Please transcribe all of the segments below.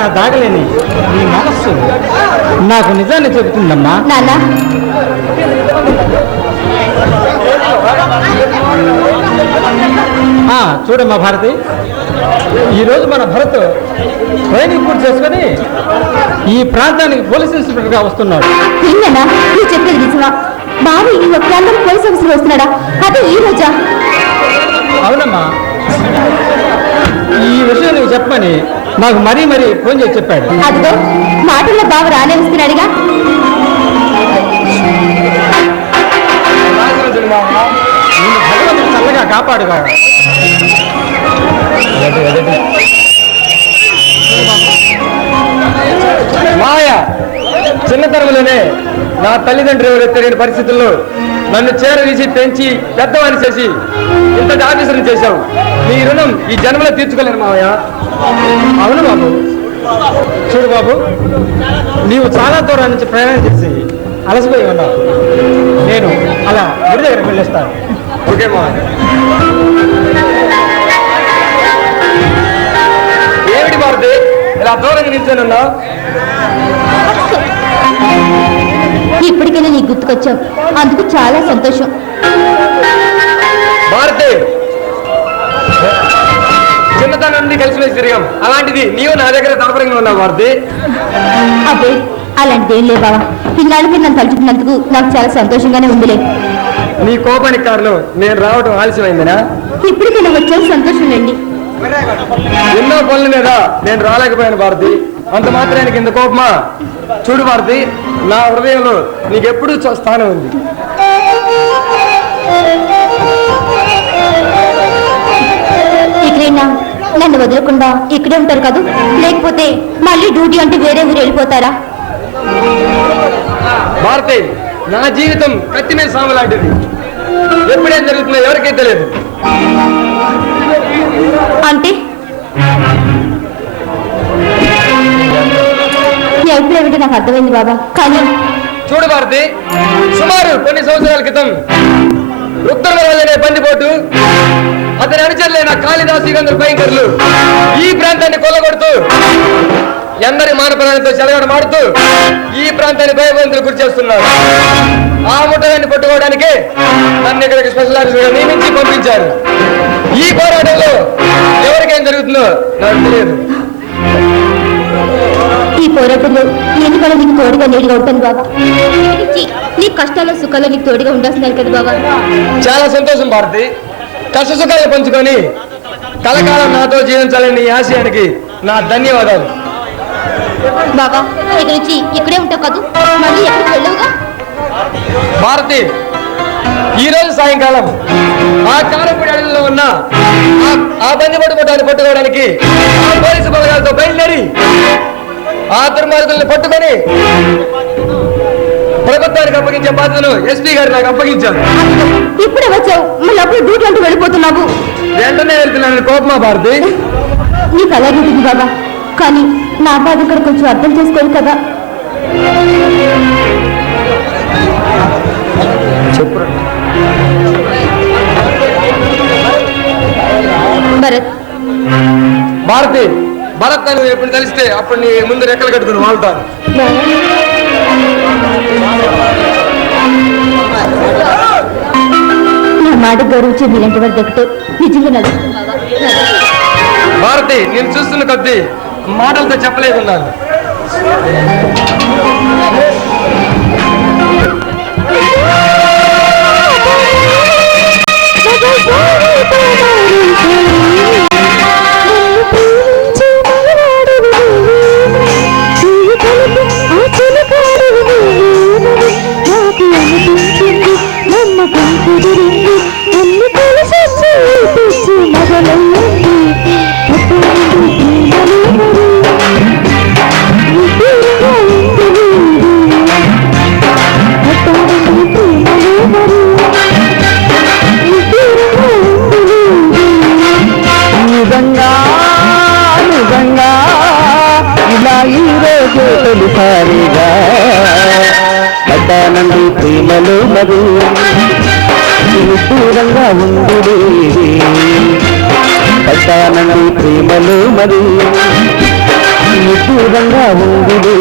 నా దాగలేని నీ మనస్సు నాకు నిజాన్ని చెబుతుందమ్మా. నాన్న, చూడమ్మా భారతి, ఈరోజు మన భరత్ ట్రైనింగ్ పూర్తి చేసుకుని ఈ ప్రాంతానికి పోలీస్ ఇన్స్పెక్టర్గా వస్తున్నాడు. ఏంటన్నా నువ్వు చెప్పేది నిజమా? బాబు ఈ ప్రాంతానికి పోలీస్ ఆఫీసర్ వస్తున్నాడా? అదే ఈ రోజా? అవునమ్మా, ఈ విషయం నువ్వు చెప్పమని నాకు మరీ ఫోన్ చేసి చెప్పాడు. అదిగో మాటల్లో బాబు రానే వస్తున్నాడుగా. భగవంతుడు చల్లగా కాపాడుగా. మాయ చిన్నతనంలోనే నా తల్లిదండ్రులు ఎవరు తెలియని పరిస్థితుల్లో నన్ను చేరదీసి పెంచి పెద్దవాడిని చేసి ఇంతటి ఆఫీసర్ని చేశావు. నీ రుణం ఈ జన్మలో తీర్చుకోలేను మావయ్య. అవును బాబు. చూడు బాబు, నీవు చాలా దూరం నుంచి ప్రయాణం చేసి అలసిపోయి ఉన్నావు. నేను అలా గుడి దగ్గరకు వెళ్ళేస్తాను. ఓకే మావయ్య. ఏమిటి భారతి ఇలా దూరంగా నిల్చొని ఇప్పటికైనా నీకు గుర్తుకొచ్చావు, అందుకు చాలా సంతోషం. భారతి, చిన్నతనం నుండి కలిసి తిరిగాం, అలాంటిది నీవు నా దగ్గర దాపరంగా ఉన్నావు భారతి. అబ్బే అలాంటిది ఏం లేదు బావా. పిల్లాడికి నన్ను తలుచుకున్నందుకు నాకు చాలా సంతోషంగానే ఉందిలే. నీ కోపానికి కారణం నేను రావడం ఆలస్యమైందినా? ఇప్పటికైనా వచ్చావు, సంతోషం లేండి. ఎన్నో పనుల మీద నేను రాలేకపోయాను భారతి, అంత మాత్రానికి ఇంత కోపమా? చూడు భారతి, నా హృదయంలో నీకెప్పుడు స్థానం ఉంది. ఇక్కడైనా నన్ను వదలకుండా ఇక్కడే ఉంటారు కదా? లేకపోతే మళ్ళీ డ్యూటీ అంటే వేరే ఊరు వెళ్ళిపోతారా? భారతి, నా జీవితం కత్తి మీద సాము లాంటిది. ఎప్పుడేం జరుగుతుందో ఎవరికీ తెలియదు. అంటే ఎప్పుడేమిటో నాకు అర్థమైంది బాబా. కానీ చూడు భారతి, సుమారు కొన్ని సంవత్సరాల క్రితం రుక్తమరాజనే బందిపోటు, అతని అనుచరులైన కాళిదాసు గంధర్ భయంకరులు ఈ ప్రాంతాన్ని కొల్లగొడుతూ ఎందరి మానప్రాణంతో చెలగడమాడుతూ ఈ ప్రాంతాన్ని భయభ్రాంతులు గురి చేస్తున్నారు. ఆ ముట్టగాన్ని పట్టుకోవడానికి నన్ను ఇక్కడికి స్పెషల్ ఆఫీసర్గా నియమించి పంపించారు. ఈ పోరాటంలో ఎవరికేం జరుగుతుందో నాకు తెలియదు. ఈ పోరాటంలో నేను కూడా నీకు తోడుగా నీడిగా ఉంటాను బాబా. నీ కష్టాల్లో సుఖాల్లో నీకు తోడుగా ఉండాల్సిందని కదా బాబా. చాలా సంతోషం భారతి. కష్ట సుఖాలు పంచుకొని కలకాలం నాతో జీవించాలని నీ ఆశయానికి నా ధన్యవాదాలు. బాబా ఇక నుంచి ఇక్కడే ఉంటావు కదా, మళ్ళీ ఎక్కడికి వెళ్ళవుగా? భారతి, ఈ రోజు సాయంకాలం ఆ కారంపూడి అడవిలో ఉన్న ఆ బందిపట్టు పట్టాన్ని పట్టుకోవడానికి ఆ పోలీసు బలగాలతో బయలుదేరి ఆ దుర్మార్గుల్ని పట్టుకొని ప్రభుత్వానికి అప్పగించే బాధ్యతను ఎస్పీ గారు నాకు అప్పగించారు. ఇప్పుడే వచ్చావు, మళ్ళీ అప్పుడు డ్యూటీ అంటూ వెళ్ళిపోతున్నావు. వెంటనే వెళ్తున్నాను. కోపమా భారతి? నీకు అలాగే ఉంటుంది బాబా, కానీ నా బాధ ఇక్కడ కొంచెం అర్థం చేసుకోవాలి కదా. చెప్పు భరత్. భారతి, భరత్ అని ఎప్పుడు తెలిస్తే అప్పుడు నీ ముందు రెక్కలు కట్టుకుని వాళ్తాను. నా మాట గౌరవించేది ఇలాంటి వారి దగ్గర నిజంగా నడుస్తుంది బాబా. భారతి, నేను చూస్తున్న కొద్దీ మాటలతో చెప్పలేకున్నాను. తొలిసారిగా పడ్డానండి ప్రేమలో మరి దూరంగా ఉండు. పడ్డానండి ప్రేమలో మరి దూరంగా ఉండుడి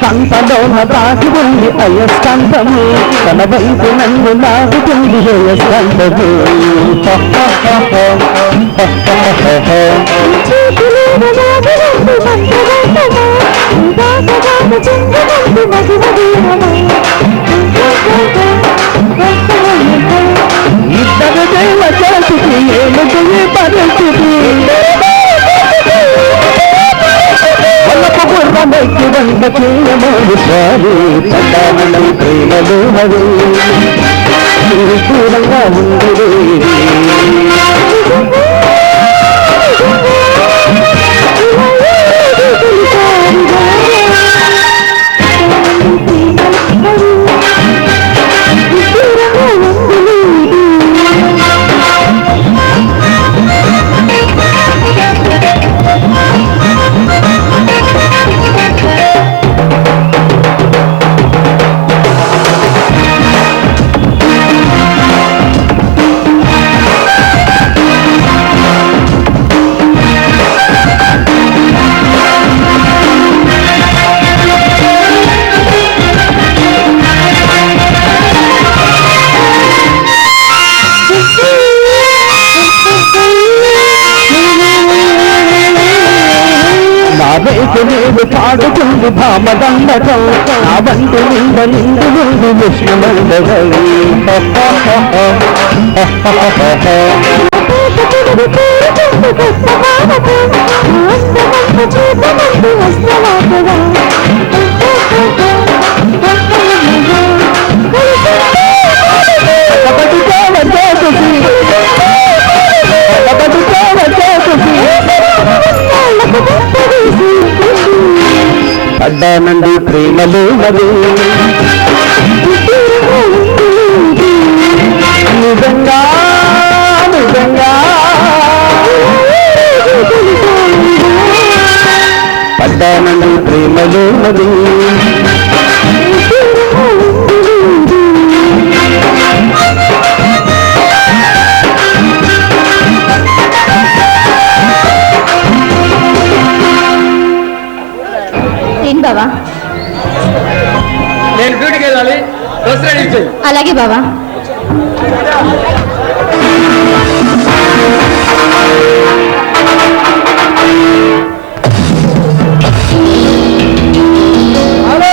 కంపలోన దాసి ఉంది అయస్కంఠము తన వైపు నన్ను నాగుతుంది అయస్కంఠము ఇద్దరు దేవ చేతికి ఏమిటి పరిస్థితి గుర్రమెక్కి వంట చేయమోడు స్వామి పడ్డానై ప్రేమలు మరి దూరంగా ఉంది పాడుతుంది భామదండకం నా బంటు నింద నిండు ముందు విష్ణుమండగం పడ్డానండి ప్రేమలు మరి నిజంగా నిజంగా పడ్డానండి ప్రేమలు మరి బావా నేను డ్యూటీకి వెళ్ళాలి బస్ రెడీ చేయి అలాగే బావా హలో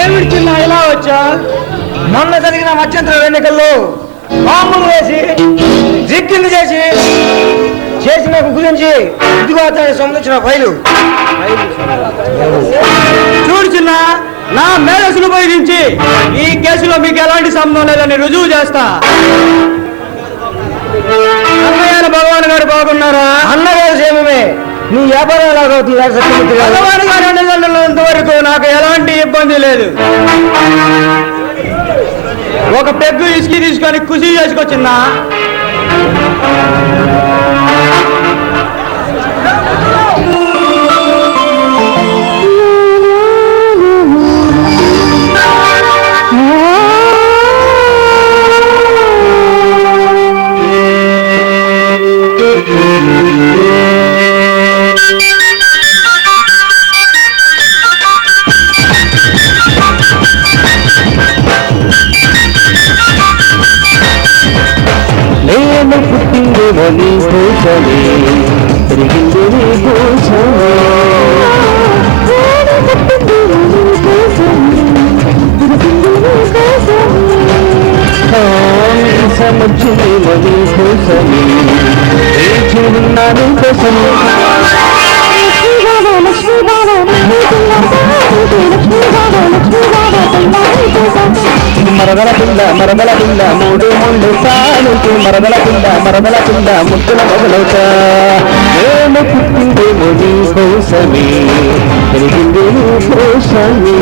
ఏమిటి చిన్న ఇలా వచ్చా మొన్న జరిగిన మధ్యంతర ఎన్నికల్లో బాంబులు వేసి జిక్కింది చేసిన గురించి ఇదిగో అతనికి సంబంధించిన ఫైలు చూడు చిన్న నా మేధస్సును ఉపయోగించి ఈ కేసులో మీకు ఎలాంటి సంబంధం లేదని రుజువు చేస్తా. అన్నయ్య భగవాన్ గారు బాగున్నారా? అన్నగారు క్షేమమే. నీ వ్యాపారం ఎలాగవుతుంది? భగవాన్ గారు అండదండలంత వరకు నాకు ఎలాంటి ఇబ్బంది లేదు. ఒక పెగ్గు ఇసుకి తీసుకొని ఖుషి చేసుకొచ్చిందా? నీ కోసమే తిరిగింది నీ కోసమే సముచ్చింది నీ కోసమే వేచి ఉన్నాను కోసమే మరదల పిల్ల మూడు ముళ్ళు సాలుకి మరదల పిల్ల ముద్దుల మొదలవుతా నేను పుట్టిందేమో నీ కోసమే తెలిసింది నీ కోసమే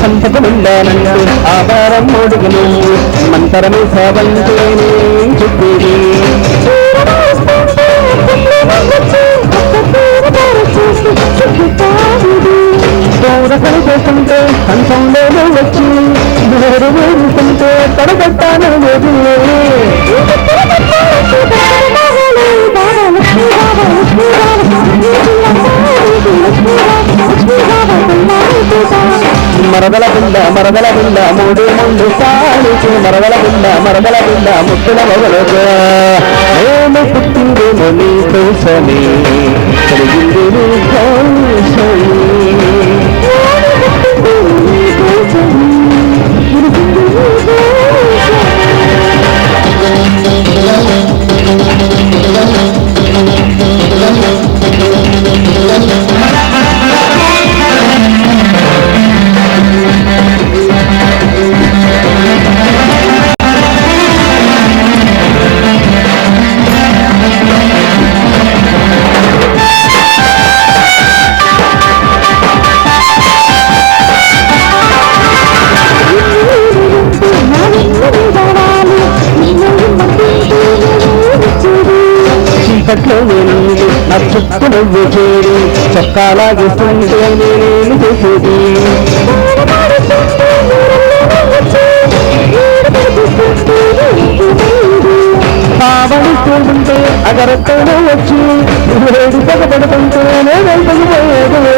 సంతకముండానంటూ ఆధారం అడుగును మంతరమే సావంటే చెప్పేది దూరకలు చేస్తుంటే కంచంలో వచ్చి వేరు వేరుతుంటే తడగట్టాను మరదల బింద మూడు ముందు సాలికి మరదల బింద ముట్టుల మొదలుగా నేను పుట్టిందేమో నీ కోసమే కలిగింది నీ కోసమే చీకట్లో నేను నా చుట్టూ నువ్వు చేరి చొక్కాలాగిస్తుంటే నేనేమి చేసేది కావలిస్తుంటే అగరత్తోనే వచ్చి వేడి పగబడుతుంటే నేను వెళ్ళిపోయేది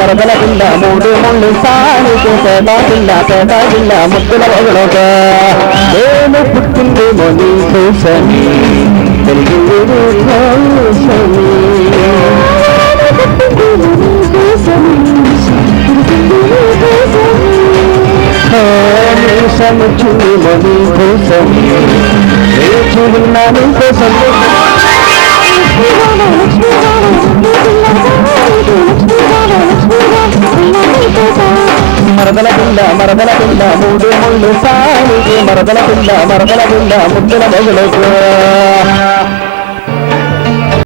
మరదల పిల్ల మూడు ముళ్ళు సాలికి పేట పిల్ల ముద్దుల మొదలుగా నేను పుట్టిందేమో నీ కోసమే తెలిగింది నీ కోసమే సముచుందేమో నీ కోసమే వేచి ఉన్నా నీ కోసమే మరదల పిల్ల మూడు ముళ్ళు సాలికి మరదల పిల్ల ముద్దుల మొదలుగా